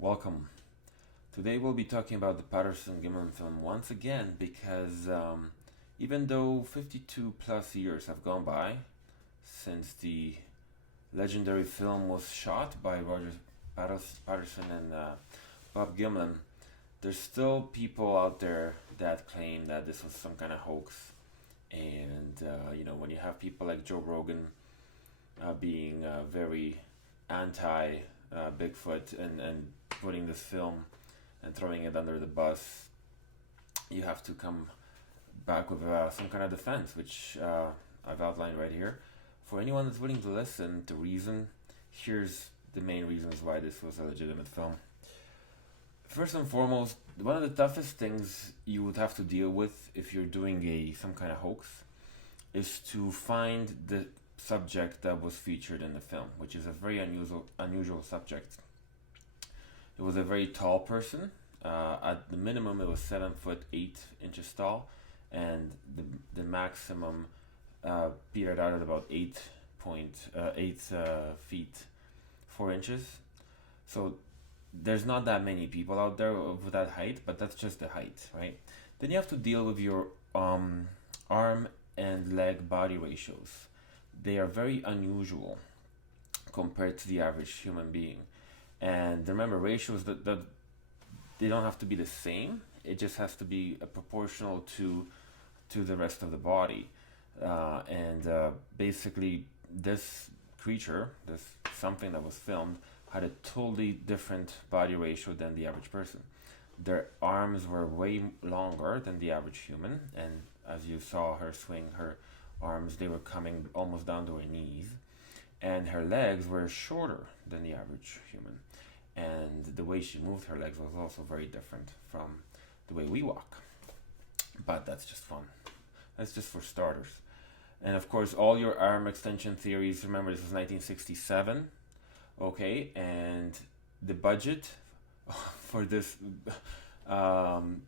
Welcome. Today we'll be talking about the Patterson Gimlin film once again because even though 52 plus years have gone by since the legendary film was shot by Roger Patterson and Bob Gimlin, there's still people out there that claim that this was some kind of hoax. And when you have people like Joe Rogan being very anti Bigfoot and putting this film and throwing it under the bus, you have to come back with some kind of defense, which I've outlined right here. For anyone that's willing to listen to reason, here's the main reasons why this was a legitimate film. First and foremost, one of the toughest things you would have to deal with if you're doing some kind of hoax is to find the subject that was featured in the film, which is a very unusual subject. It was a very tall person. At the minimum, it was 7 foot 8 inches tall, and the maximum petered out at about 8.8 feet 4 inches. So there's not that many people out there of that height, but that's just the height, right? Then you have to deal with your arm and leg body ratios. They are very unusual compared to the average human being. And remember, ratios that they don't have to be the same. It just has to be proportional to the rest of the body. And basically, this creature, this something that was filmed, had a totally different body ratio than the average person. Their arms were way longer than the average human, and as you saw her swing her arms, they were coming almost down to her knees, and her legs were shorter than the average human. And the way she moved her legs was also very different from the way we walk. But that's just fun. That's just for starters. And of course, all your arm extension theories, remember this was 1967, okay? And the budget for this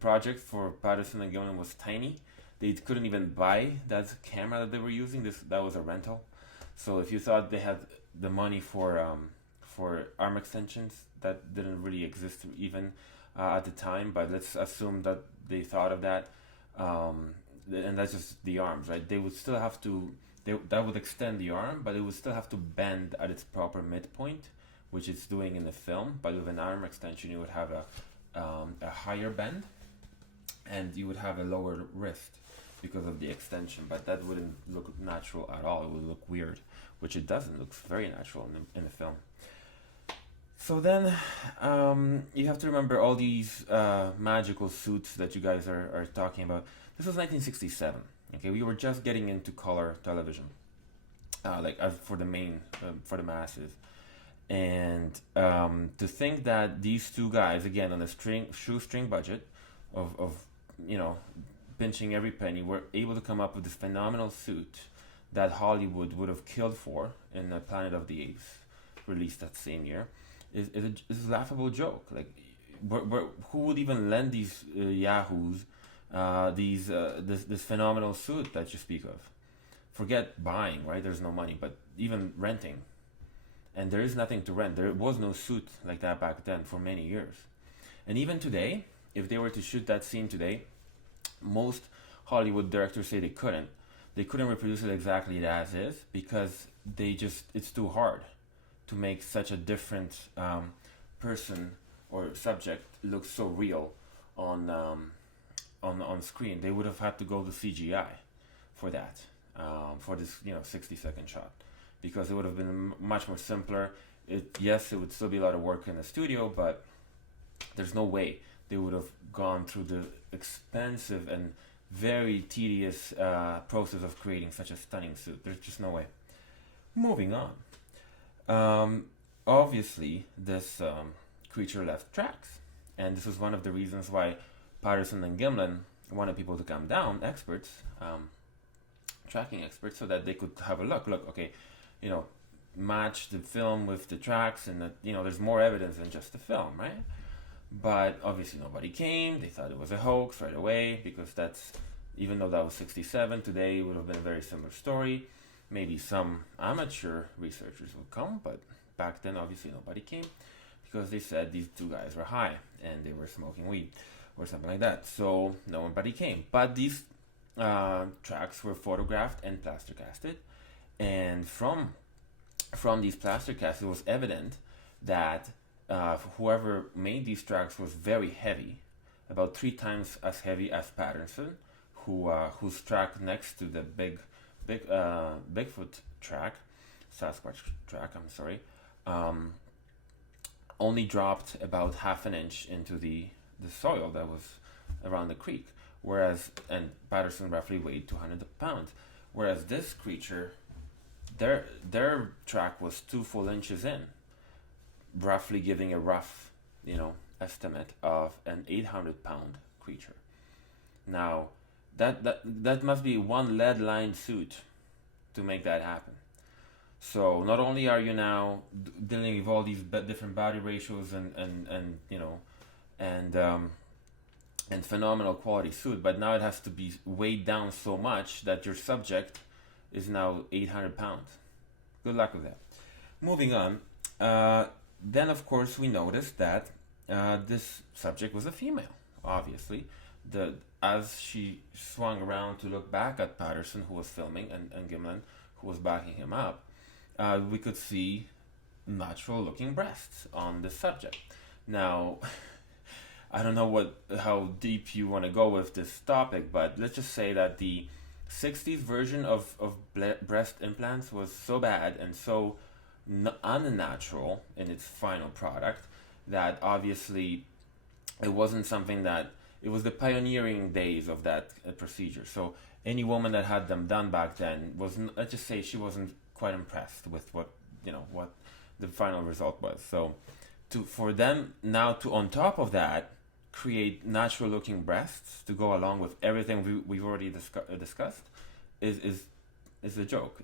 project for Patterson and Gimlin was tiny. They couldn't even buy that camera that they were using. That was a rental. So if you thought they had the money for arm extensions, that didn't really exist even at the time. But let's assume that they thought of that, and that's just the arms, right? They would still have to. That would extend the arm, but it would still have to bend at its proper midpoint, which it's doing in the film. But with an arm extension, you would have a higher bend, and you would have a lower wrist because of the extension. But that wouldn't look natural at all. It would look weird, which it doesn't. It looks very natural in the film. So then you have to remember all these magical suits that you guys are talking about. This was 1967. Okay, we were just getting into color television, for the masses. And to think that these two guys, again on a shoestring budget of pinching every penny, were able to come up with this phenomenal suit that Hollywood would have killed for in the Planet of the Apes, released that same year, is a laughable joke. Like, who would even lend these yahoos this phenomenal suit that you speak of? Forget buying, right? There's no money, but even renting. And there is nothing to rent. There was no suit like that back then for many years. And even today, if they were to shoot that scene today, most Hollywood directors say they couldn't. They couldn't reproduce it exactly as is because it's too hard to make such a different person or subject look so real on screen. They would have had to go to CGI for that, for this 60-second shot, because it would have been much more simpler. Yes, it would still be a lot of work in the studio, but there's no way they would have gone through the expensive and very tedious process of creating such a stunning suit. There's just no way. Moving on. Obviously, this creature left tracks, and this was one of the reasons why Patterson and Gimlin wanted people to come down, experts, tracking experts, so that they could have a look. Look, okay, match the film with the tracks, and that there's more evidence than just the film, right? But obviously nobody came. They thought it was a hoax right away, because even though that was 67, today it would have been a very similar story. Maybe some amateur researchers would come, but back then obviously nobody came because they said these two guys were high and they were smoking weed or something like that. So nobody came. But these tracks were photographed and plaster casted, and from these plaster casts, it was evident that whoever made these tracks was very heavy, about 3 times as heavy as Patterson, whose track next to the Bigfoot track, Sasquatch track, I'm sorry, only dropped about half an inch into the soil that was around the creek, and Patterson roughly weighed 200 pounds, whereas this creature, their track was 2 full inches in, roughly giving a rough, estimate of an 800-pound creature. Now, that must be one lead-lined suit to make that happen. So not only are you now dealing with all these different body ratios and phenomenal quality suit, but now it has to be weighed down so much that your subject is now 800 pounds. Good luck with that. Moving on, then of course we noticed that this subject was a female, obviously. As she swung around to look back at Patterson, who was filming, and Gimlin, who was backing him up, we could see natural looking breasts on the subject. Now, I don't know how deep you want to go with this topic, but let's just say that the 60s version of breast implants was so bad and so unnatural in its final product that obviously it wasn't something that, it was the pioneering days of that procedure. So any woman that had them done back then let's just say she wasn't quite impressed with what the final result was. So for them now to, on top of that, create natural looking breasts to go along with everything we've already discussed is a joke.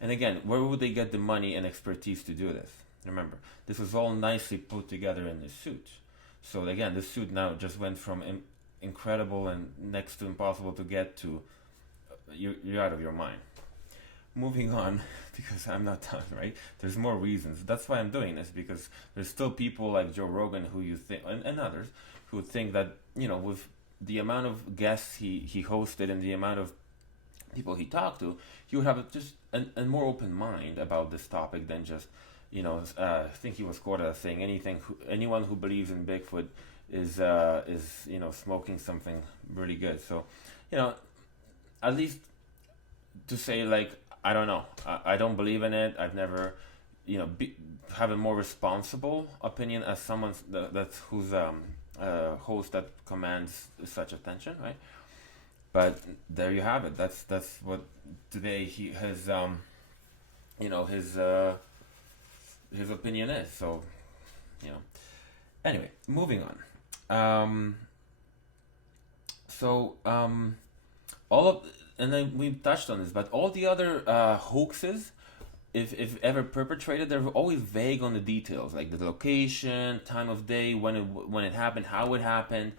And again, where would they get the money and expertise to do this? Remember, this was all nicely put together in this suit. So again, this suit now just went from incredible and next to impossible to get to you're out of your mind. Moving on, because I'm not done, right? There's more reasons. That's why I'm doing this, because there's still people like Joe Rogan who you think, and others, who think that, with the amount of guests he hosted and the amount of people he talked to, he would have just a more open mind about this topic than just, I think he was quoted as saying anyone who believes in Bigfoot is smoking something really good. So, at least to say, like, I don't know, I don't believe in it. I've never, have a more responsible opinion as someone who's host that commands such attention, right? But there you have it. That's what today his opinion is. So, Anyway, moving on. All of, and then we touched on this, but all the other hoaxes, if ever perpetrated, they're always vague on the details, like the location, time of day, when it happened, how it happened.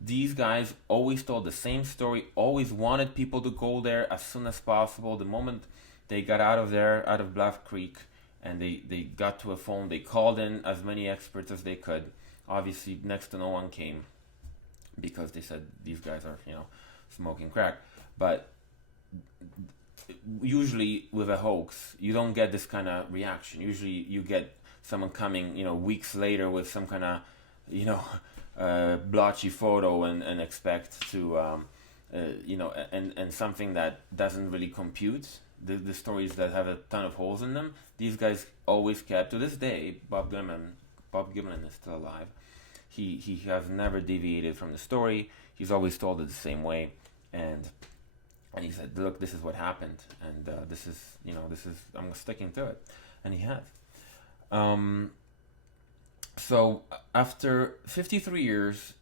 These guys always told the same story, always wanted people to go there as soon as possible. The moment they got out of Bluff Creek, and they got to a phone, they called in as many experts as they could. Obviously, next to no one came, because they said these guys are, smoking crack. But usually with a hoax, you don't get this kind of reaction. Usually you get someone coming, weeks later with some kind of, blotchy photo and expect to, and something that doesn't really compute. The stories that have a ton of holes in them, these guys always kept, to this day, Bob Gimlin is still alive. He has never deviated from the story. He's always told it the same way, and he said, look, this is what happened, and this is I'm sticking to it, and he has. So after 53 years,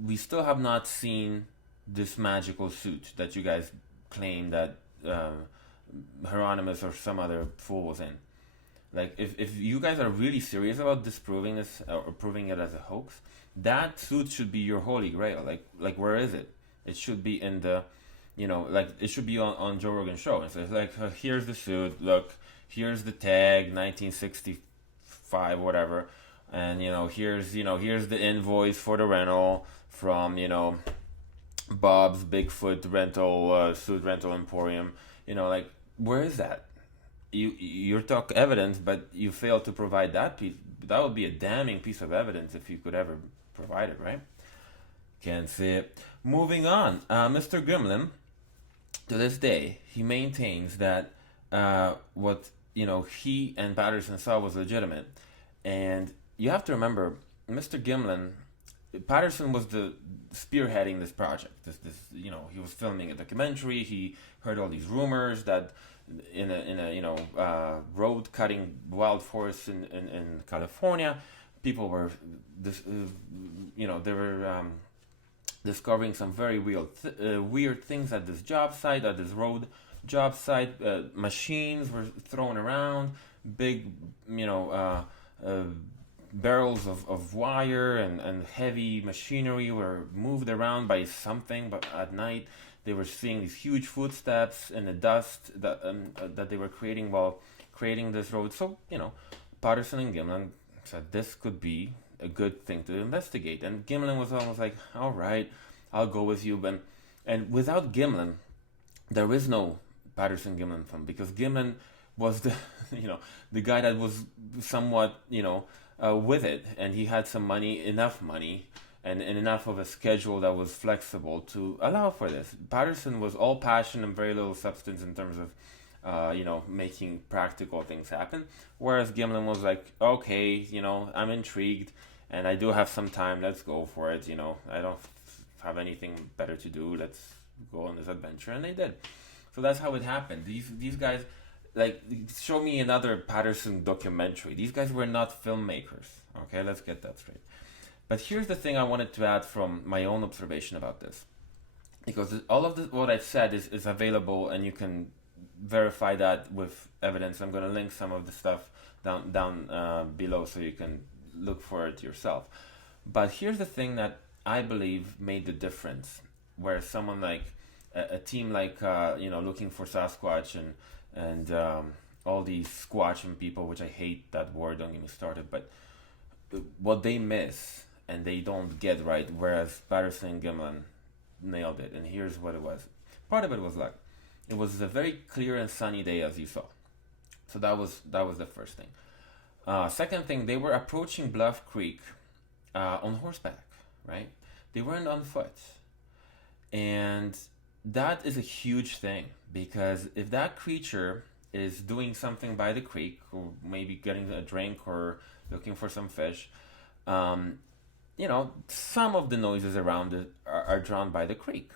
we still have not seen this magical suit that you guys claim that Hieronymus or some other fool was in. Like, if you guys are really serious about disproving this or proving it as a hoax, that suit should be your holy grail. Like where is it? It should be in the, it should be on Joe Rogan's show. And so it's like, here's the suit, look, here's the tag, 1965, whatever. and here's the invoice for the rental from Bob's Bigfoot rental suit rental emporium. Like, where is that? You talk evidence, but you fail to provide that piece. That would be a damning piece of evidence if you could ever provide it, right? Can't see it. Moving on, Mr. Gimlin, to this day, he maintains that what he and Patterson saw was legitimate, and you have to remember, Mr. Gimlin, Patterson was the spearheading this project. This he was filming a documentary. He heard all these rumors that in a road cutting wild forest in California, people were this they were discovering some very weird things at this job site, at this road job site. Machines were thrown around, big, barrels of wire and heavy machinery were moved around by something, but at night they were seeing these huge footsteps in the dust that they were creating while creating this road. So, Patterson and Gimlin said this could be a good thing to investigate. And Gimlin was almost like, all right, I'll go with you. And without Gimlin, there is no Patterson Gimlin film, because Gimlin was the, the guy that was somewhat, with it, and he had some money, enough money, and enough of a schedule that was flexible to allow for this. Patterson was all passion and very little substance in terms of, making practical things happen. Whereas Gimlin was like, okay, I'm intrigued, and I do have some time. Let's go for it. I don't have anything better to do. Let's go on this adventure, and they did. So that's how it happened. These guys, like, show me another Patterson documentary. These guys were not filmmakers. Okay, let's get that straight. But here's the thing I wanted to add from my own observation about this, because all of what I've said is available, and you can verify that with evidence. I'm going to link some of the stuff down below so you can look for it yourself. But here's the thing that I believe made the difference, where someone like a team like looking for Sasquatch and all these squatching people, which I hate that word, don't get me started, but what they miss and they don't get right, whereas Patterson and Gimlin nailed it. And here's what it was. Part of it was luck. It was a very clear and sunny day, as you saw. So that was the first thing. Second thing, they were approaching Bluff Creek on horseback, right? They weren't on foot. And that is a huge thing, because if that creature is doing something by the creek, or maybe getting a drink or looking for some fish, some of the noises around it are drawn by the creek.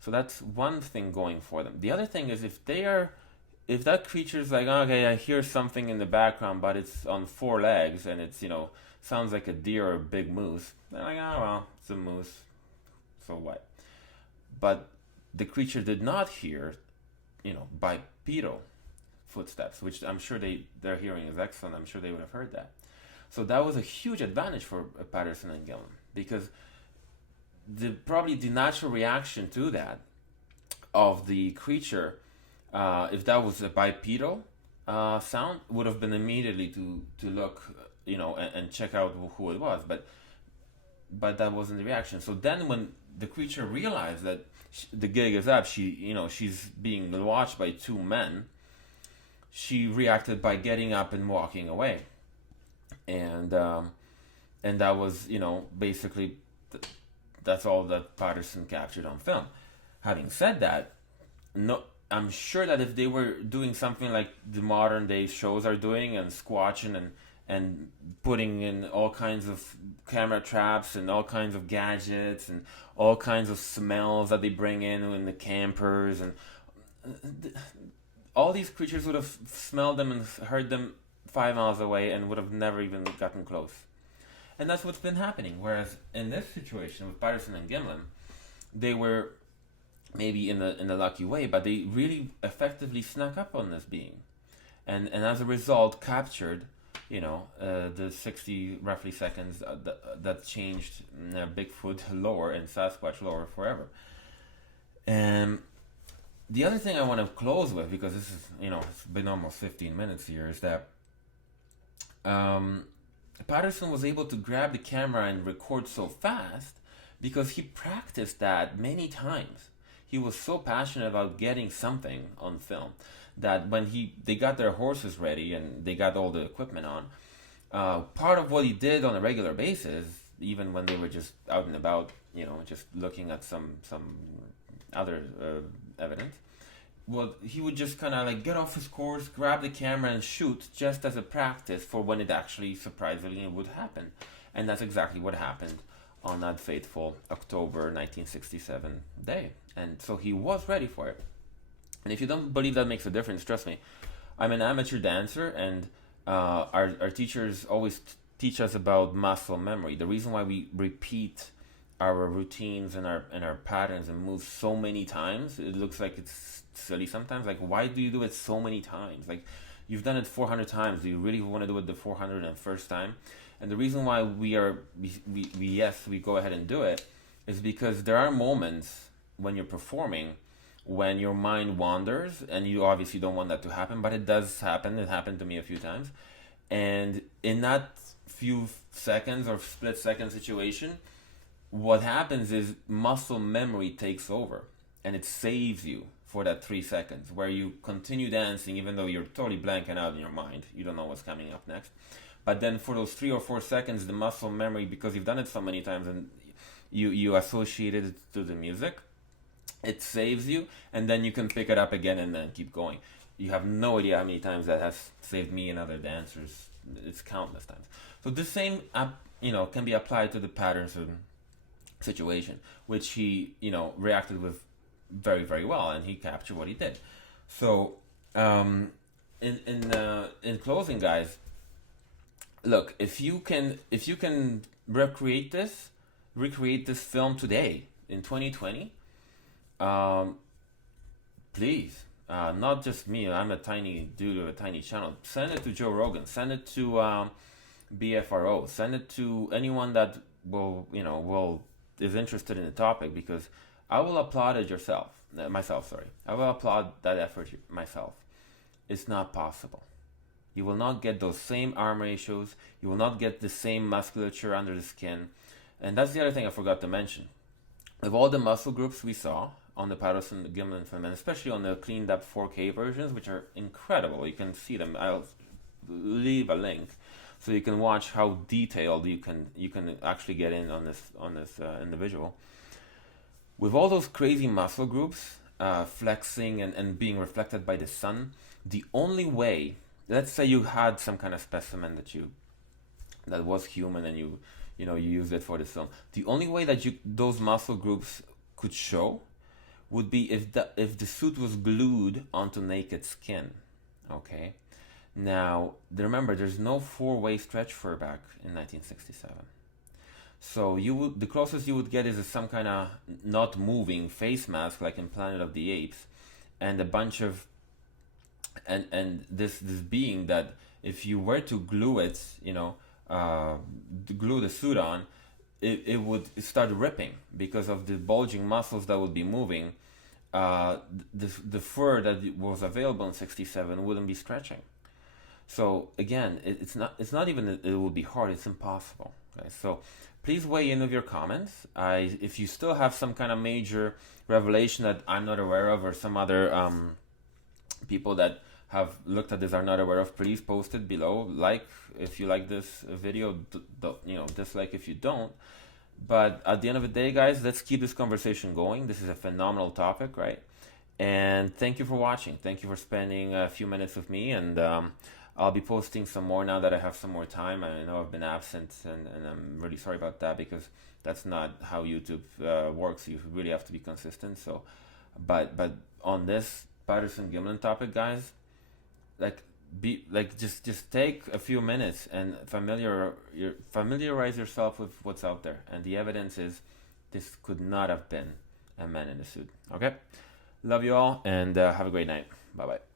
So that's one thing going for them. The other thing is, if that creature's like, okay, I hear something in the background, but it's on four legs and it's, sounds like a deer or a big moose, they're like, oh, well, it's a moose, so what? But the creature did not hear, bipedal footsteps, which I'm sure their hearing is excellent. I'm sure they would have heard that. So that was a huge advantage for Patterson and Gimlin, because probably the natural reaction to that of the creature, if that was a bipedal sound, would have been immediately to look, and check out who it was. But that wasn't the reaction. So then when the creature realized that the gig is up, she's being watched by two men, she reacted by getting up and walking away. And that was, basically, that's all that Patterson captured on film. Having said that, no, I'm sure that if they were doing something like the modern day shows are doing, and squatching and putting in all kinds of camera traps and all kinds of gadgets and all kinds of smells that they bring in the campers, and all these creatures would have smelled them and heard them 5 miles away and would have never even gotten close. And that's what's been happening. Whereas in this situation with Patterson and Gimlin, they were maybe in a lucky way, but they really effectively snuck up on this being, and as a result captured, the 60 roughly seconds that changed Bigfoot lore and Sasquatch lore forever. And the other thing I want to close with, because this is, it's been almost 15 minutes here, is that Patterson was able to grab the camera and record so fast because he practiced that many times. He was so passionate about getting something on film that when they got their horses ready and they got all the equipment on, part of what he did on a regular basis, even when they were just out and about, just looking at some other evidence, well, he would just kind of like get off his course, grab the camera, and shoot just as a practice for when it actually surprisingly would happen. And that's exactly what happened on that fateful October 1967 day. And so he was ready for it. And if you don't believe that makes a difference, trust me. I'm an amateur dancer, and our teachers always teach us about muscle memory. The reason why we repeat our routines and our patterns and moves so many times, it looks like it's silly sometimes. Like, why do you do it so many times? Like, you've done it 400 times. Do you really want to do it the 401st time? And the reason why we go ahead and do it is because there are moments when you're performing when your mind wanders, and you obviously don't want that to happen, but it does happen. It happened to me a few times. And in that few seconds or split second situation, what happens is muscle memory takes over, and it saves you for that 3 seconds where you continue dancing even though you're totally blanking out in your mind. You don't know what's coming up next. But then for those 3 or 4 seconds, the muscle memory, because you've done it so many times and you associated it to the music, it saves you, and then you can pick it up again and then keep going. You have no idea how many times that has saved me and other dancers. It's countless times. So the same can be applied to the Patterson situation, which he reacted with very, very well, and he captured what he did. So in closing, guys, look, if you can recreate this film today in 2020, please, not just me. I'm a tiny dude with a tiny channel. Send it to Joe Rogan. Send it to BFRO. Send it to anyone that is interested in the topic, because I will applaud it myself. I will applaud that effort myself. It's not possible. You will not get those same arm ratios. You will not get the same musculature under the skin. And that's the other thing I forgot to mention. Of all the muscle groups we saw on the Patterson Gimlin film, and especially on the cleaned up 4K versions, which are incredible, you can see them. I'll leave a link so you can watch how detailed you can actually get in on this individual. With all those crazy muscle groups flexing and being reflected by the sun, the only way, let's say you had some kind of specimen that was human and you used it for the film, the only way that those muscle groups could show would be if the suit was glued onto naked skin. Okay. Now, remember, there's no 4-way stretch fur back in 1967. So the closest you would get is some kind of not moving face mask like in Planet of the Apes, and a bunch of and this being that if you were to glue it, glue the suit on, it would start ripping because of the bulging muscles that would be moving. The fur that was available in 67 wouldn't be stretching. So again, it's not even that it will be hard, it's impossible. Okay? So please weigh in with your comments. If you still have some kind of major revelation that I'm not aware of, or some other people that have looked at this are not aware of, please post it below. Like if you like this video, dislike if you don't. But at the end of the day, guys, let's keep this conversation going. This is a phenomenal topic, right? And thank you for watching. Thank you for spending a few minutes with me, and I'll be posting some more now that I have some more time. I know I've been absent, and I'm really sorry about that, because that's not how YouTube works. You really have to be consistent. So, but on this Patterson Gimlin topic, guys, just take a few minutes and familiarize yourself with what's out there. And the evidence is this could not have been a man in a suit. Okay, love you all, and have a great night. Bye bye.